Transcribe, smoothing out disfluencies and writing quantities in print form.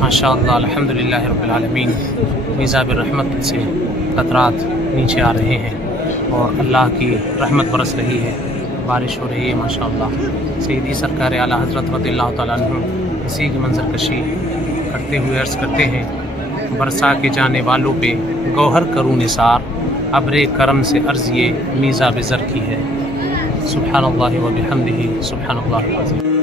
माशाअल्लाह अल्हम्दुलिल्लाह रब्बिल आलमीन। मिज़ाब रहमत से कतरात नीचे आ रहे हैं और अल्लाह की रहमत बरस रही है, बारिश हो रही है माशाअल्लाह। सैयदी सरकार आला हज़रत रज़ियल्लाहु तआला अन्हु इसी की मंजर कशी करते हुए अर्ज़ करते हैं, बरसा के जाने वालों पे गौहर करूँ निसार, अब्रे करम से अर्ज़ ये मीज़ाब ज़र की है। सुब्हानल्लाहि व बिहम्दिही सुब्हानल्लाहिल अज़ीम।